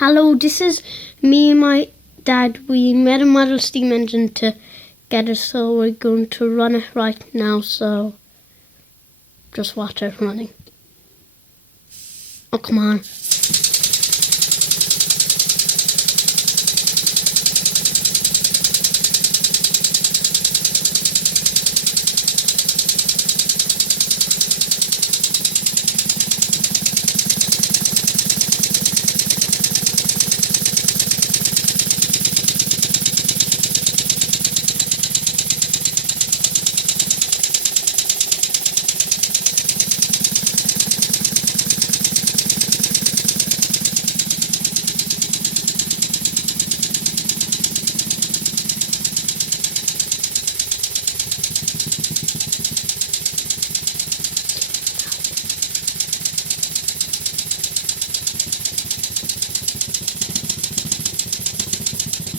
Hello, this is me and my dad. We made a model steam engine together, so we're going to run it right now, so just watch it running. Oh, come on.